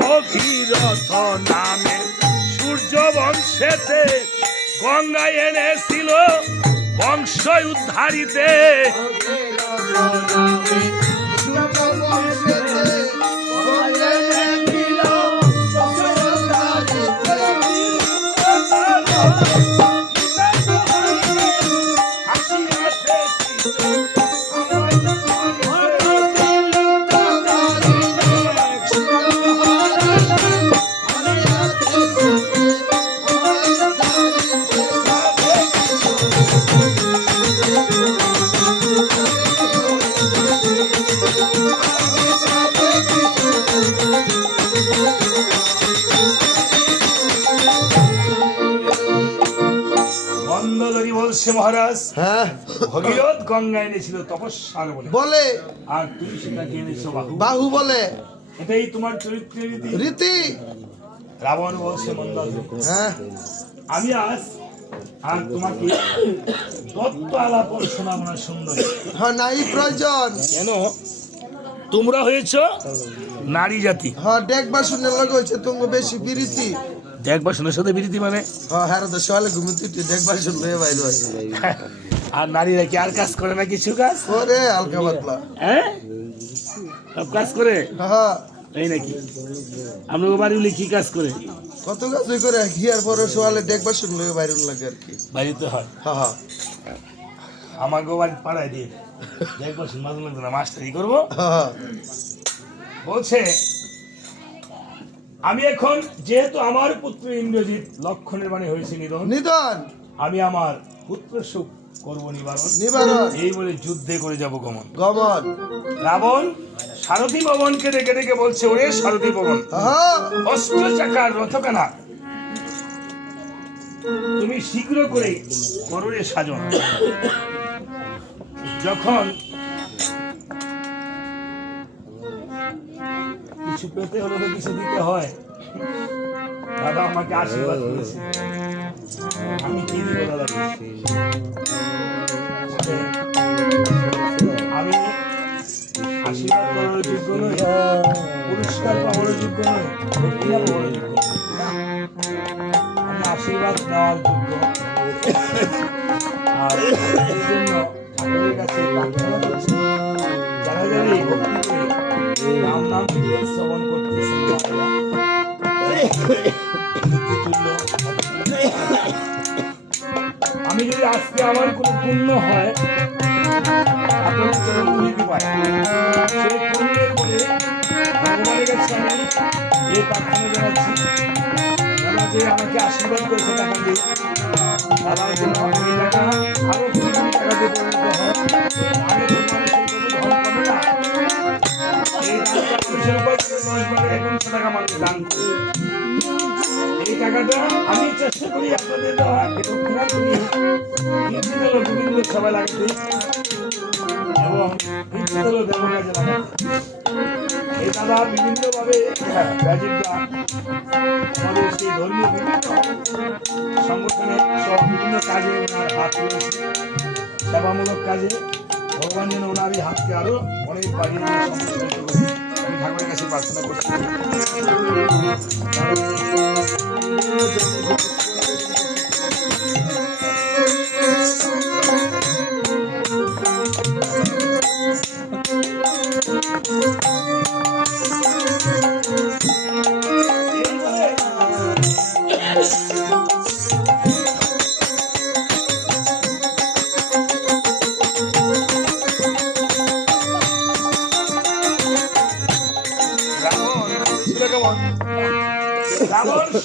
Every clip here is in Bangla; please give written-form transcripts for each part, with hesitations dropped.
ভগীরথ নামে সূর্য বংশেতে গঙ্গা এনেছিল বংশ উদ্ধারিতে। মহারাজ ভগীরথ গঙ্গা এনেছিল তপস্যার বলে আর তুমি সেটাকে এনেছো বাহু বলে। এটাই তোমার চরিত্রের রীতি। রাবণ বলছে মন্দোদরি আমি আজ আর তোমাকে তত্ত্ব আলাপ শোনাবো না সুন্দরী। হ্যাঁ নাই প্রয়োজন। কেন তোমরা হয়েছ নারী জাতি। হ্যাঁ দেখবা শুনে লাগে হয়েছে তুমি বেশি বিরীতি। দেখবা শোনার সাথে বিরীতি মানে দেখবা শুনলে আর নারীরা কি আর কাজ করে না কিছু কাজ করে হালকা পাতলা সব কাজ করে এই নাকি আমরা বাড়ি কি কাজ করে কত কাজ করে ঘিয়ার পরে সোয়ালে দেখবা শুনলে বাইরে লাগে আর কি বাড়িতে হয়। আমাকে বাড়ি পাড়ায় দিয়ে দেখবা শুন মাঝে মাঝে না মাস্টারি করবো বলছে আমি এখন যেহেতু আমার পুত্র ইন্দ্রজিৎ লক্ষণের বাণী হয়েছে নিধন আমি আমার পুত্র সুখ করবো নিবারণ এই বলে যুদ্ধে করে যাব গমন। রাবণ সারথী ভবনকে ডেকে ডেকে বলছে ওরে সারথী ভবন অষ্ট চাকার রথখানা তুমি শীঘ্র করে করো রে সাজন। যখন কিছু পেতে হলে তো কিছু দিতে হয়। দাদা আমাকে আশীর্বাদ করেছে আমি কি দিব দাদা আমি আশীর্বাদ করার যোগ্য নই পুরস্কার পাওয়ার যোগ্য নই দক্ষিণা পাওয়ার যোগ্য আমি আশীর্বাদ নেওয়ার যোগ্য। আর এই জন্য ঠাকুরের কাছে প্রার্থনা করছি যারা যারা এই ভক্তি করে নাম নাম শ্রবণ করতেছেন আমি যদি আজকে আমার কোনো পুণ্য হয় আপনার চরণ ধুলিতে পাই সেই পুণ্যের বলে ভগবানের কাছে আমি এই প্রার্থনা জানাচ্ছি দাদা যে আমাকে আশীর্বাদ করেছে টাকা দিয়ে দাদার জন্য এই টাকা আরো কোটি কোটি টাকা দিয়ে পরিণত হয় আমি এই টাকাটা আমি চেষ্টা করি আপনাদের বিভিন্ন সবাই লাগাতে এবং কাজে লাগাতে। এই দাদা বিভিন্ন ভাবে আমাদের সেই ধর্মীয় বিভিন্ন সংগঠনের সব বিভিন্ন কাজে ওনার হাত রয়েছে সেবামূলক কাজে। ভগবান যেন ওনার এই হাতকে আরো অনেক বাড়িয়ে আমি ঠাকুরের কাছে প্রার্থনা করছি।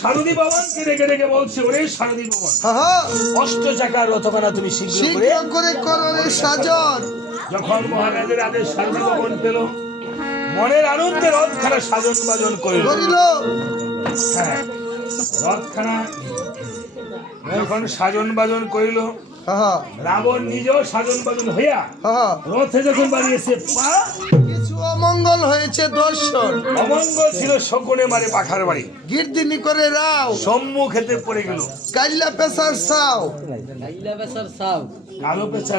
সারথী ভবনকে ডেকে ডেকে বলছে ওরে সারথী ভবন অষ্ট চাকার রথখানা তুমি শীঘ্র করে করো রে সাজন। যখন মহারাজের আদেশ সারথী ভবন পেল মনের আনন্দে রথখানা সাজন বাজন করিল। হ্যাঁ রথখানা যখন সাজন বাজন করিল রাবণ নিজেও সাজন বাজন হইয়া রথে যখন বাড়িয়েছে পা কিছু অমঙ্গল হয়েছে দর্শন। অমঙ্গল ছিল শকুনে মারে পাখার বাড়ি গির্দিনি করে রাও সম্মুখেতে পড়ে গেল কাইলা পেশার সাও কালো পেশার